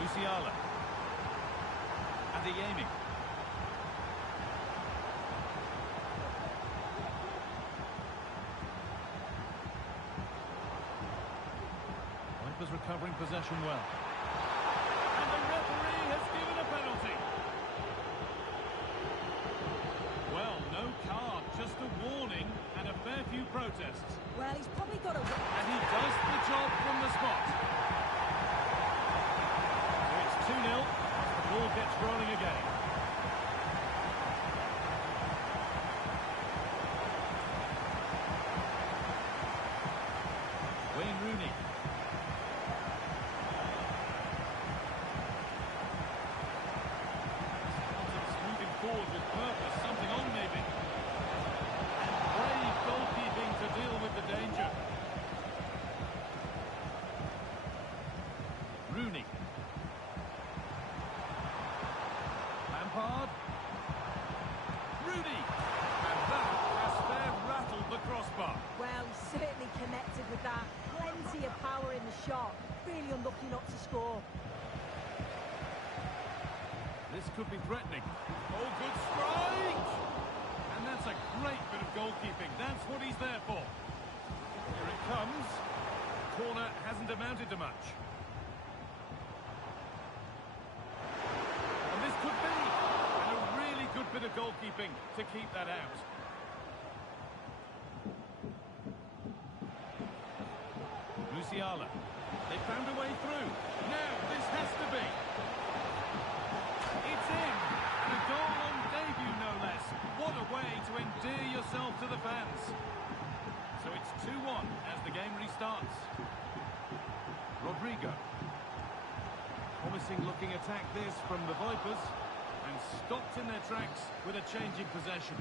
Musiala. Adeyemi. Vipers recovering possession well. And the referee has given a penalty. Well, no card, just a warning and a fair few protests. Well, he's probably got a... And he does the job from the spot. So it's 2-0 as the ball gets rolling again. Wayne Rooney. Moving forward with purpose, something on maybe. And brave goalkeeping to deal with the danger. Rooney. Lampard. Rooney. And that has fair rattled the crossbar. Well, he certainly connected with that. Plenty of power in the shot. Really unlucky not to score. This could be threatening. Oh, good strike! And that's a great bit of goalkeeping. That's what he's there for. Here it comes. Corner hasn't amounted to much. And this could be. And a really good bit of goalkeeping to keep that out. Musiala. They found a way through. Now, this has to be. It's in. And a goal on debut, no less. What a way to endear yourself to the fans. So it's 2-1 as the game restarts. Rodrigo. Promising looking attack this from the Vipers. And stopped in their tracks with a change in possession.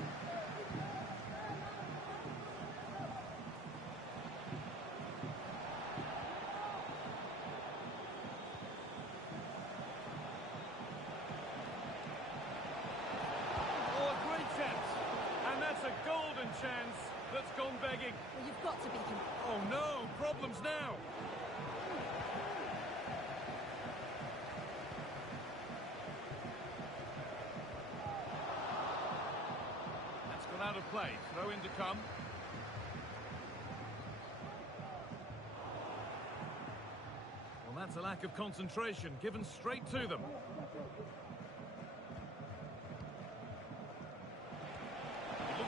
A golden chance that's gone begging. Well, you've got to beat him. Oh no, problems now. That's gone out of play. Throw in to come. Well, that's a lack of concentration given straight to them.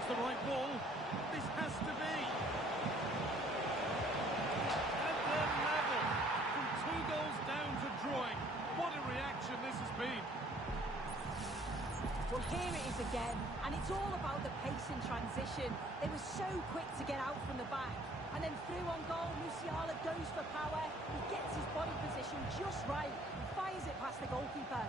The right ball. This has to be. And they're level. From 2 goals down to drawing. What a reaction this has been. Well, here it is again. And it's all about the pace in transition. They were so quick to get out from the back. And then through on goal, Musiala goes for power. He gets his body position just right. And fires it past the goalkeeper.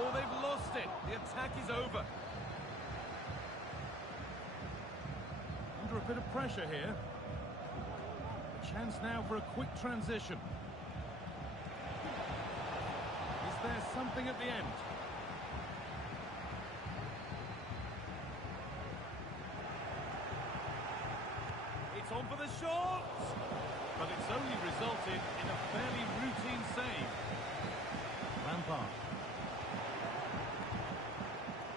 Oh, they've lost it. The attack is over. Under a bit of pressure here. A chance now for a quick transition. Is there something at the end? It's on for the shot! But it's only resulted in a fairly routine save. Lampard.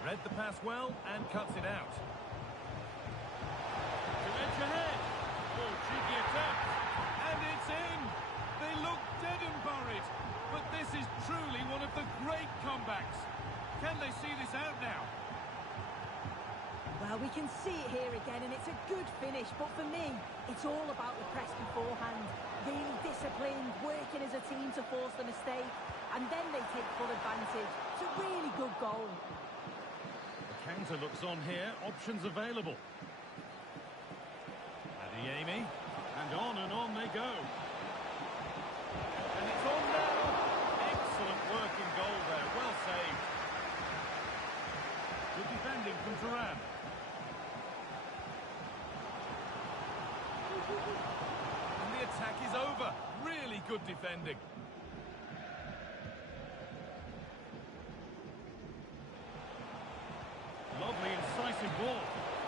Read the pass well and cuts it out. To edge ahead. Oh, cheeky attempt. And it's in. They look dead and buried. But this is truly one of the great comebacks. Can they see this out now? Well, we can see it here again, and it's a good finish. But for me, it's all about the press beforehand. Really disciplined, working as a team to force the mistake. And then they take full advantage. It's a really good goal. Counter looks on here, options available. Adeyemi, and on they go. And it's on now. Excellent work in goal there, well saved. Good defending from Turan. And the attack is over. Really good defending. Lovely, incisive ball,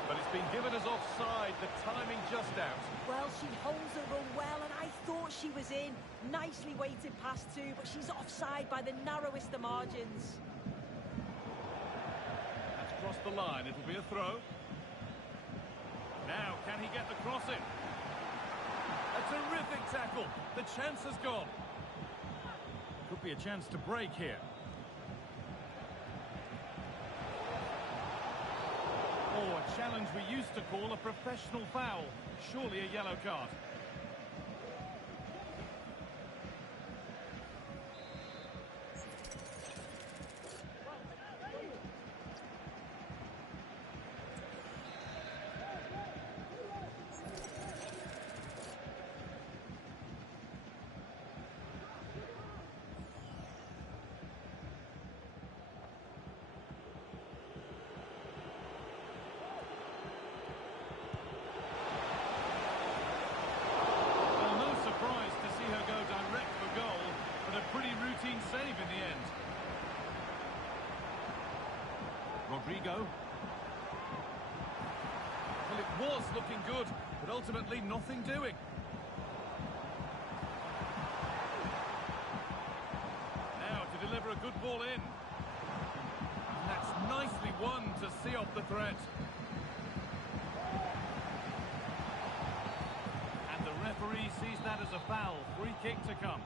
but it's been been given as offside, the timing just out. Well, she holds her run well, and I thought she was in. Nicely weighted pass too, but she's offside by the narrowest of margins. That's crossed the line. It'll be a throw. Now, can he get the cross in? A terrific tackle. The chance has gone. Could be a chance to break here. Oh, a challenge we used to call a professional foul. Surely a yellow card. Save in the end. Rodrigo. Well, it was looking good, but ultimately nothing doing. Now to deliver a good ball in. And that's nicely won to see off the threat. And the referee sees that as a foul. Free kick to come.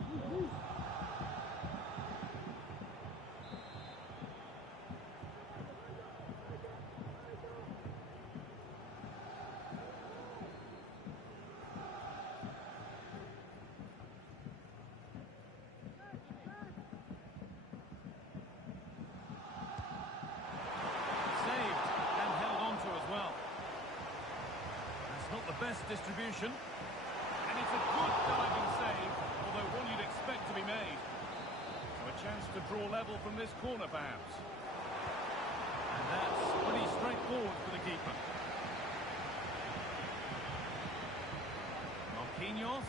Best distribution, and it's a good diving save, although one you'd expect to be made. So a chance to draw level from this corner perhaps, and that's pretty straightforward for the keeper. Marquinhos,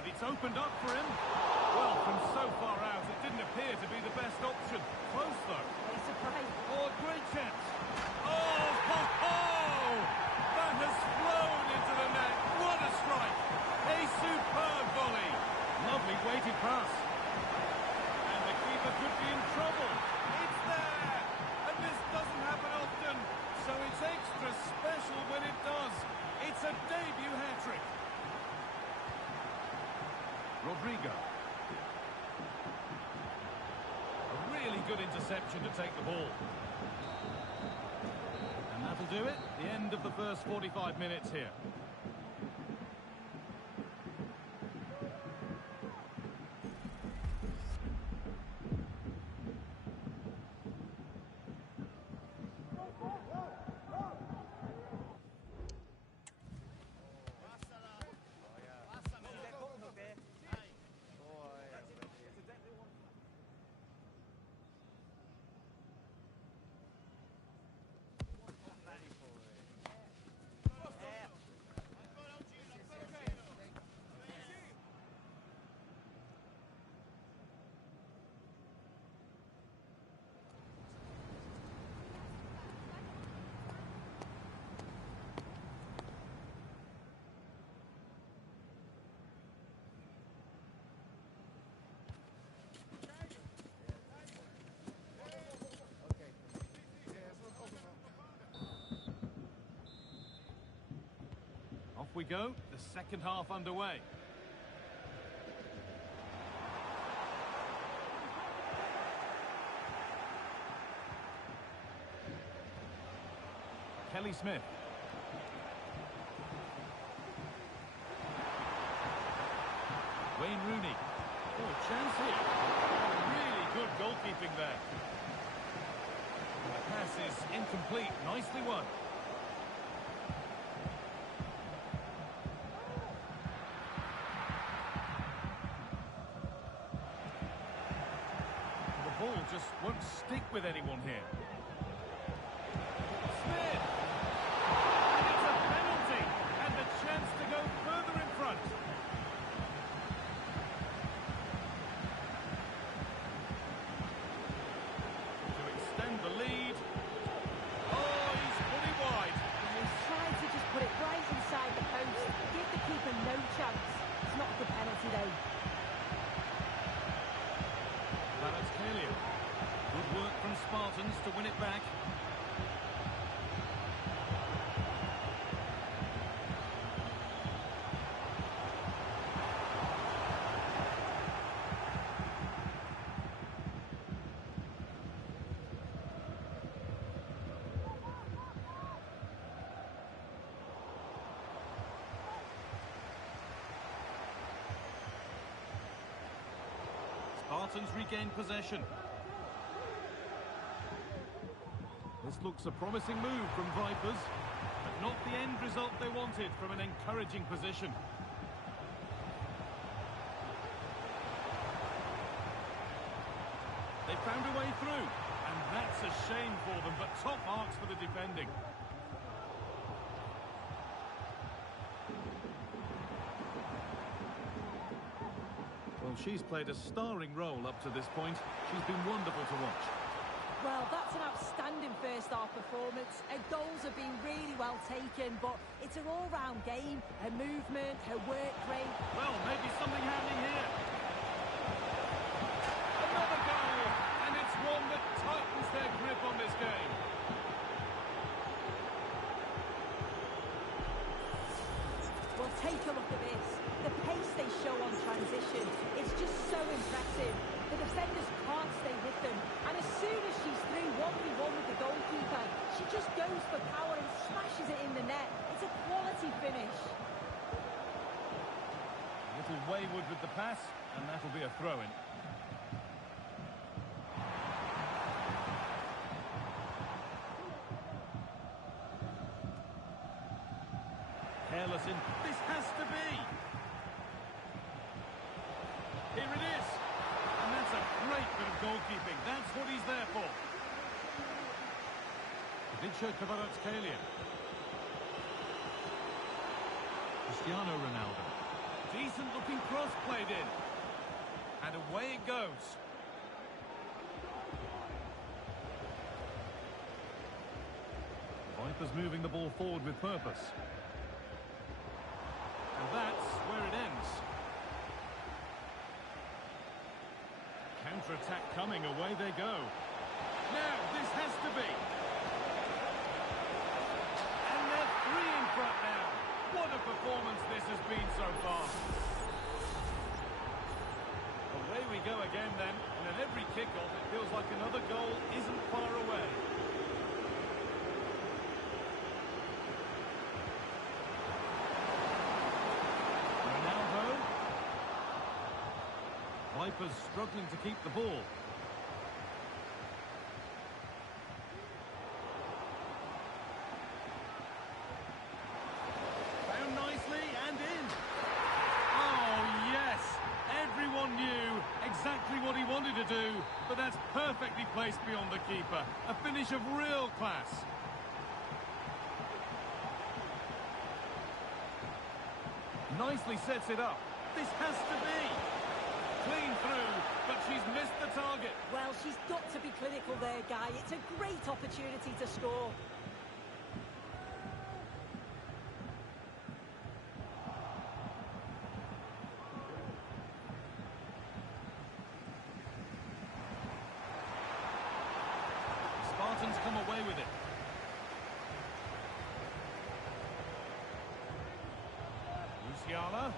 and it's opened up for him. Well, from so far out it didn't appear to be the best option. Close though. What a surprise. Oh, great chance. Oh! That has flown into the net. What a strike! A superb volley. Lovely weighted pass. And the keeper could be in trouble. It's there! And this doesn't happen often, so it's extra special when it does. It's a debut hat-trick. Rodrigo. A really good interception to take the ball. And that'll do it. The end of the first 45 minutes here. Off we go, the second half underway. Kelly Smith. Wayne Rooney. Oh, chance here. Really good goalkeeping there. The pass is incomplete. Nicely won. The ball just won't stick with anyone here. Smith! And it's a penalty! And the chance to go further in front. To extend the lead. Oh, he's put it wide. He's tried to Spartans regain possession. This looks a promising move from Vipers, but not the end result they wanted from an encouraging position. They found a way through, and that's a shame for them, but top marks for the defending. Well, she's played a starring role up to this point. She's been wonderful to watch. Well, that's an outstanding first-half performance. Her goals have been really well taken, but it's her all-round game, her movement, her work rate. Well, maybe something happening here. Another goal, and it's one that tightens their grip on this game. Well, take a look at this. The pace they show on transition, it's just so impressive. The defenders can't stay with them. And as soon as she's through 1v1 with the goalkeeper, she just goes for power and smashes it in the net. It's a quality finish. A little wayward with the pass, and that'll be a throw-in. Careless in. This has to be. Here it is. And that's a great bit of goalkeeping. That's what he's there for. Vincenzo Kvaratskhelia. Cristiano Ronaldo. Decent looking cross played in. And away it goes. Vipers moving the ball forward with purpose. And that's where it ends. Counter-attack coming, away they go. Now, this has to be. And they're three in front now. What a performance this has been so far. Away we go again then, and at every kickoff it feels like another goal isn't far away. Vipers struggling to keep the ball. Found nicely and in. Oh, yes. Everyone knew exactly what he wanted to do, but that's perfectly placed beyond the keeper. A finish of real class. Nicely sets it up. This has to be. Clean through, but she's missed the target. Well, she's got to be clinical there, Guy. It's a great opportunity to score. Spartans come away with it. Musiala.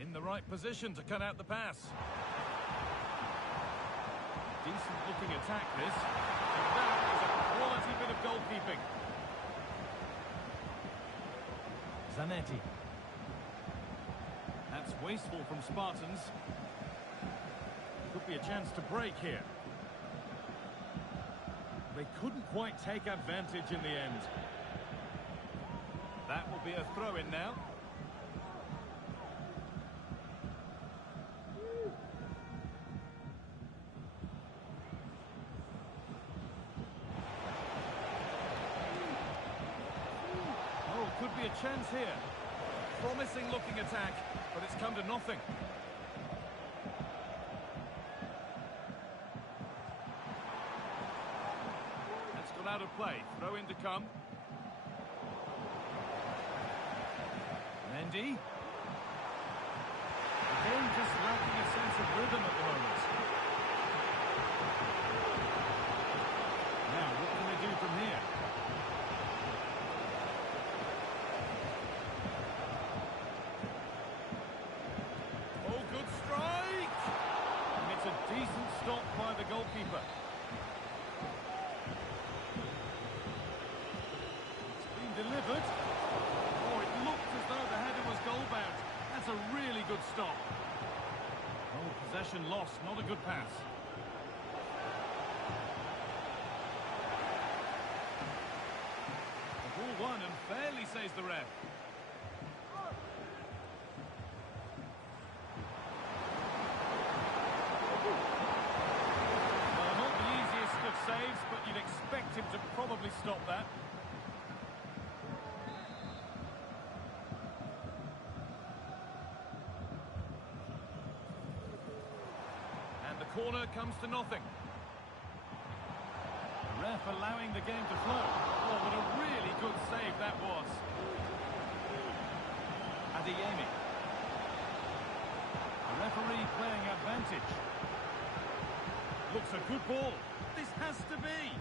In the right position to cut out the pass. Decent looking attack this. And that is a quality bit of goalkeeping. Zanetti. That's wasteful from Spartans. Could be a chance to break here. They couldn't quite take advantage in the end. That will be a throw-in now. Could be a chance here. Promising looking attack, but it's come to nothing. That's gone out of play. Throw in to come. Mendy. The game just lacking a sense of rhythm at the moment. Now, what can they do from here? Decent stop by the goalkeeper. It's been delivered. Oh, it looked as though the header was goal-bound. Possession lost, not a good pass. The ball won and fairly, says the ref. Well, not the easiest of saves, but you'd expect him to probably stop that. Corner comes to nothing. The ref allowing the game to flow. Oh, what a really good save that was. Adeyemi. The referee playing advantage. Looks a good ball. This has to be.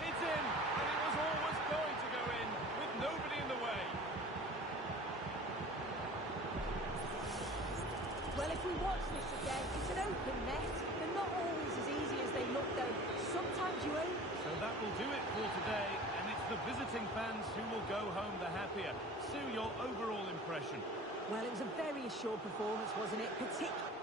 It's in, and it was always going to go in with nobody in the way. Well, if we watch this again, it's an open net. They're not always as easy as they look, though. Sometimes you own. So that will do it for today, and it's the visiting fans who will go home the happier. Sue, your overall impression? Well, it was a very assured performance, wasn't it? Particularly.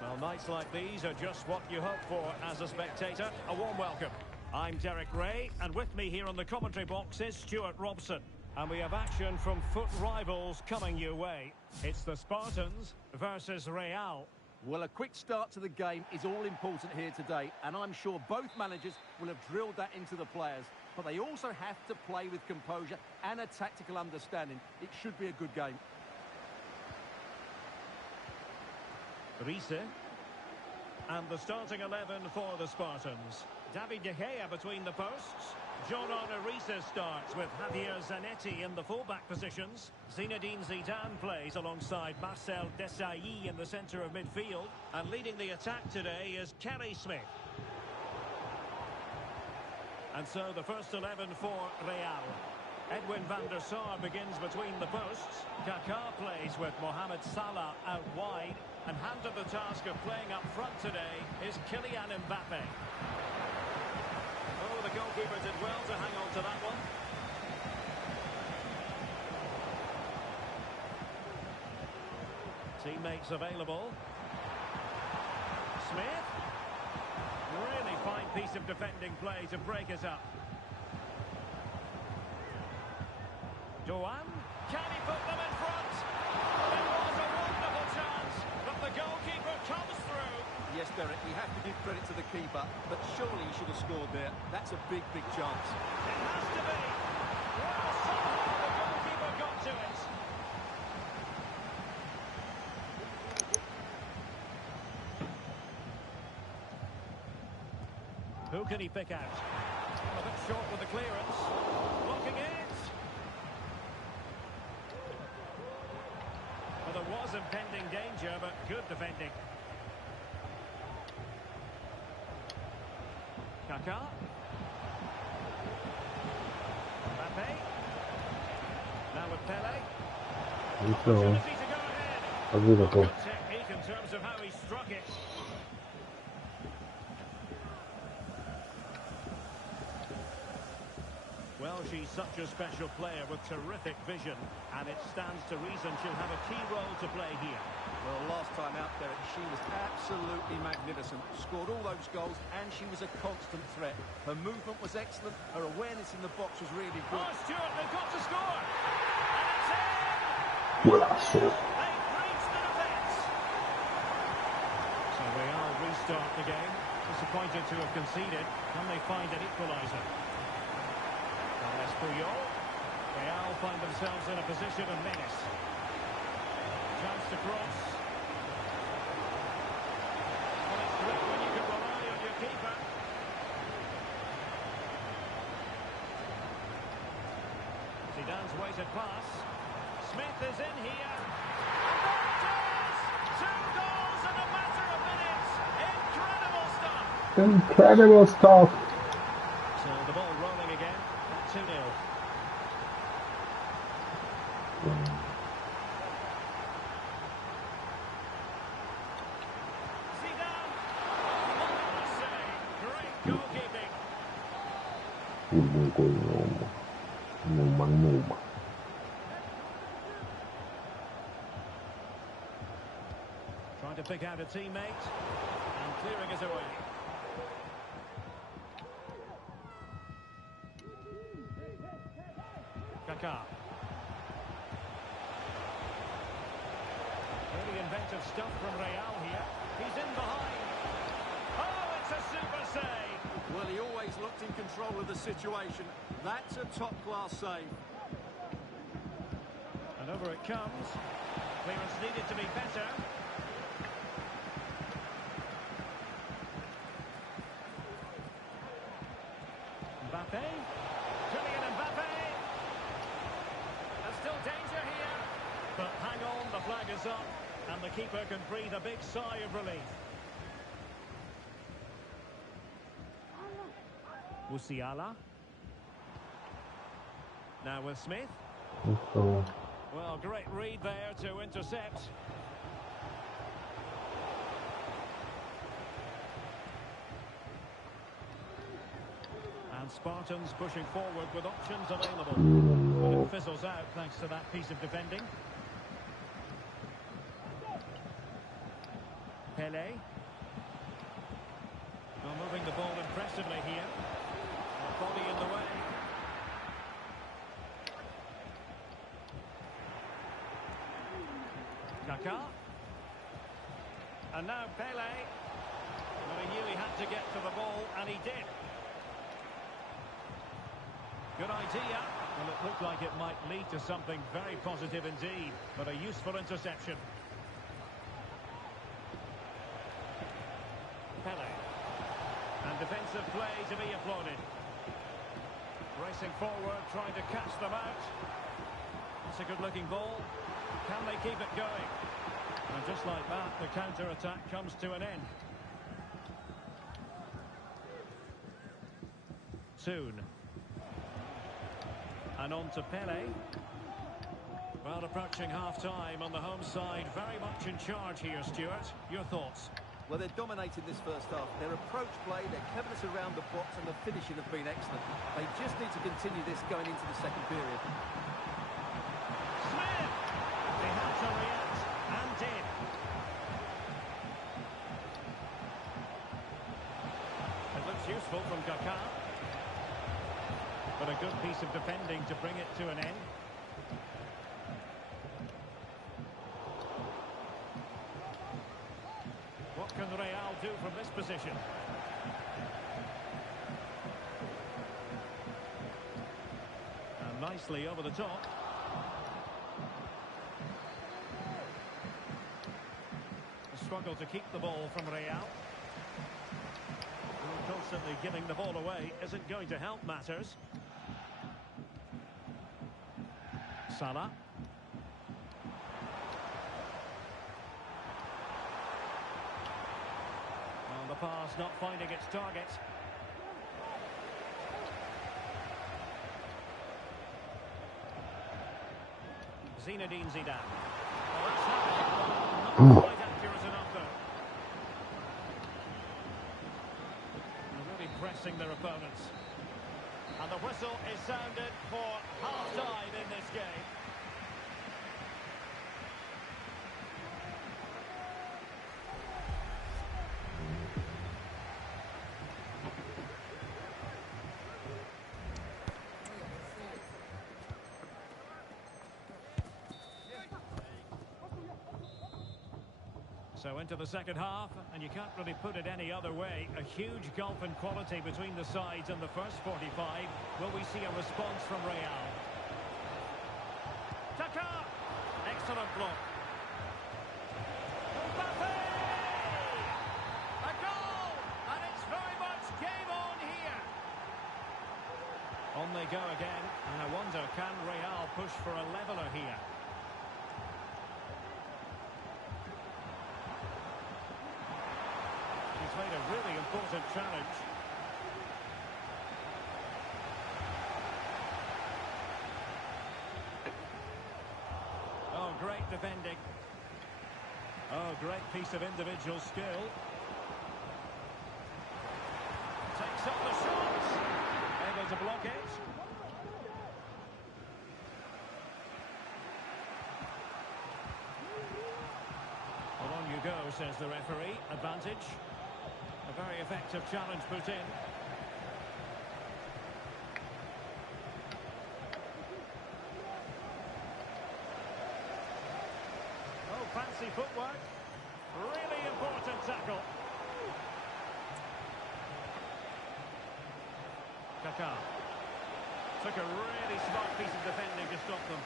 Well, nights like these are just what you hope for as a spectator. A warm welcome. I'm Derek Ray, and with me here on the commentary box is Stuart Robson. And we have action from foot rivals coming your way. It's the Spartans versus Real. Well, a quick start to the game is all important here today, and I'm sure both managers will have drilled that into the players. But they also have to play with composure and a tactical understanding. It should be a good game. Riese. And the starting 11 for the Spartans. David De Gea between the posts. John Arne Riise starts with Javier Zanetti in the fullback positions. Zinedine Zidane plays alongside Marcel Desailly in the centre of midfield. And leading the attack today is Kerry Smith. And so the first 11 for Real. Edwin van der Sar begins between the posts. Kaká plays with Mohamed Salah out wide. And handed the task of playing up front today is Kylian Mbappe. Oh, the goalkeeper did well to hang on to that one. Teammates available. Smith. Really fine piece of defending play to break us up. Doan. Can he put them in front? It was a wonderful chance, but the goalkeeper comes through. Yes, Derek, we have to give credit to the keeper, but surely he should have scored there. That's a big, big chance. It has to be. Well, somehow the goalkeeper got to it. Who can he pick out? A bit short with the clearance. Blocking it. Well, there was impending danger, but good defending. Kaká. Mbappe. Now with Pele. Opportunity to go ahead. Good technique in terms of how he struck it. Well, she's such a special player with terrific vision, and it stands to reason she'll have a key role to play here. Well, last time out there, she was absolutely magnificent. Scored all those goals, and she was a constant threat. Her movement was excellent. Her awareness in the box was really good. Oh, Stuart, they've got to score! And it's in! Golazo. They've breached the defence! So Real restart the game. Disappointed to have conceded. Can they find an equaliser? Puyol. Real find themselves in a position of menace. Chance to cross. Well, it's Zidane's weighted pass. Smith is in here. And there it is! 2 goals in a matter of minutes. Incredible stuff. Incredible stuff. So the ball rolling again at 2-0. Zidane. Oh, what a save. Great goalkeeping. Trying to pick out a teammate and clearing it away. Kaká. Really inventive stuff from Real here. He's in behind. Oh, it's a super save. Well, he always looked in control of the situation. That's a top-class save. And over it comes. Clearance needed to be better. Mbappe. Kylian Mbappe. There's still danger here. But hang on, the flag is up. And the keeper can breathe a big sigh of relief. Musiala. Now with Smith. Well, great read there to intercept. And Spartans pushing forward with options available. But it fizzles out thanks to that piece of defending. Pele. Well, moving the ball impressively here. Body in the way. Kaká. And now Pele. Well, he knew he had to get to the ball, and he did. Good idea. Well, it looked like it might lead to something very positive indeed, but a useful interception. Pele. And defensive play to be applauded. Racing forward, trying to catch them out. It's a good-looking ball. Can they keep it going? And just like that, the counter-attack comes to an end. Soon. And on to Pele. Well, approaching half-time on the home side. Very much in charge here, Stuart. Your thoughts? Well, they're dominating this first half. Their approach play, their cleverness around the box and the finishing have been excellent. They just need to continue this going into the second period. Smith! They had to react, and did. It looks useful from Kaká. But a good piece of defending to bring it to an end. What can Real do from this position? And nicely over the top. A struggle to keep the ball from Real. Constantly giving the ball away isn't going to help matters. Salah. The pass not finding its target. Zinedine Zidane. Well, that's not quite accurate enough, though. They're really pressing their opponents. And the whistle is sounded for half-time in this game. So into the second half, and you can't really put it any other way. A huge gulf in quality between the sides in the first 45. Will we see a response from Real? Kaká! Excellent block. Mbappe! A goal! And it's very much game on here. On they go again, and I wonder, can Real push for a leveller here? He's made a really important challenge. Oh, great defending. Oh, great piece of individual skill. Takes up the shot. Able to block it. Well, on you go, says the referee. Advantage. A very effective challenge put in. Oh, fancy footwork. Really important tackle. Kaká. Took a really smart piece of defending to stop them.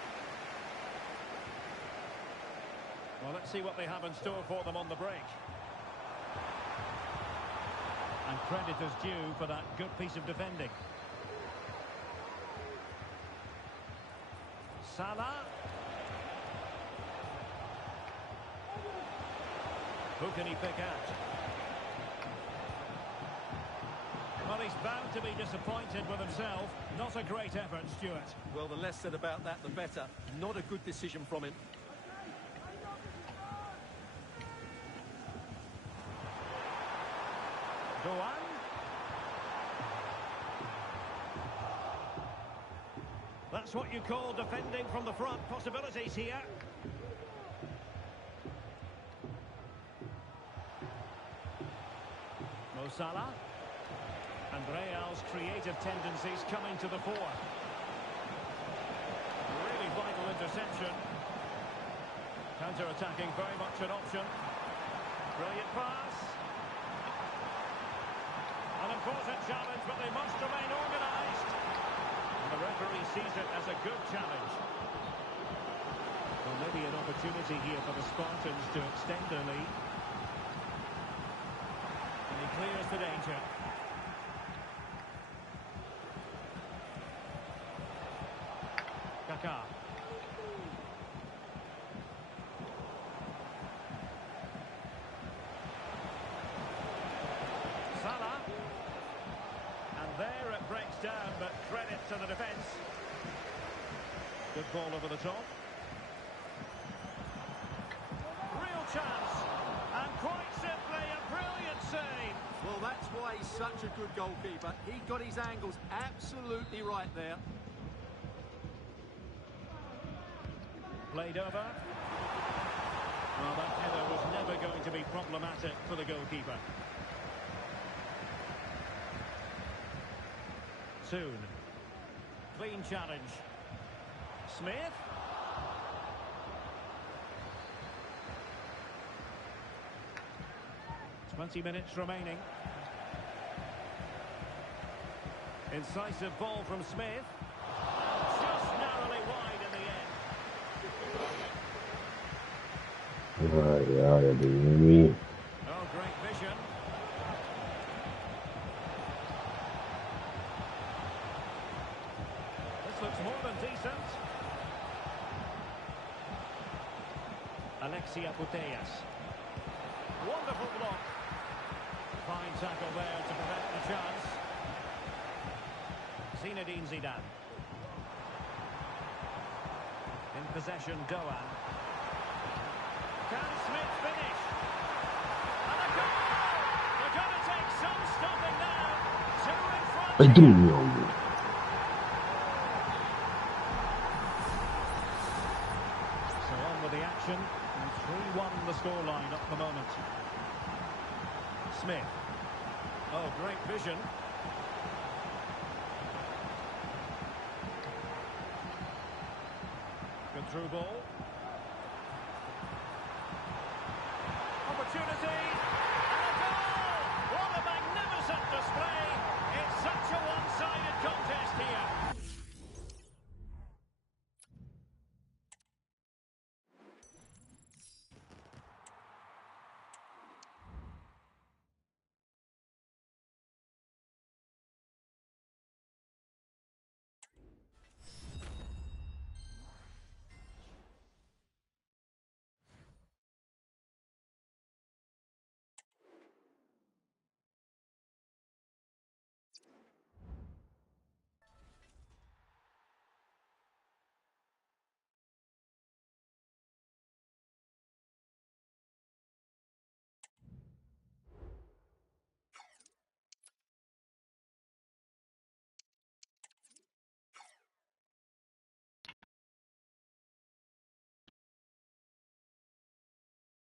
Well, let's see what they have in store for them on the break. And credit is due for that good piece of defending. Salah. Who can he pick out? Well, he's bound to be disappointed with himself. Not a great effort, Stuart. Well, the less said about that, the better. Not a good decision from him. Doan. That's what you call defending from the front. Possibilities here. Mo Salah. And Real's creative tendencies coming to the fore. Really vital interception. Counter-attacking, very much an option. Brilliant pass. An important challenge, but they must remain organised. And the referee sees it as a good challenge. Well, maybe an opportunity here for the Spartans to extend their lead. And he clears the danger. Kaká. Salah. And there it breaks down, but credit to the defence. Good ball over the top. Real chance. And quite simply, a brilliant save. Well, that's why he's such a good goalkeeper. He got his angles absolutely right there. Played over. Well, that header was never going to be problematic for the goalkeeper. Soon. Clean challenge. Smith. 20 minutes remaining. Incisive ball from Smith. Just narrowly wide in the end. Oh, great vision. This looks more than decent. Alexia Putellas. Wonderful block. Fine tackle there to prevent the chance. Zinedine Zidane. In possession, Doan. Can Smith finish? And a goal! They're going to take some stopping now. Two in front. So on with the action. And 3-1 the scoreline at the moment. Smith. Oh, great vision. Good through ball.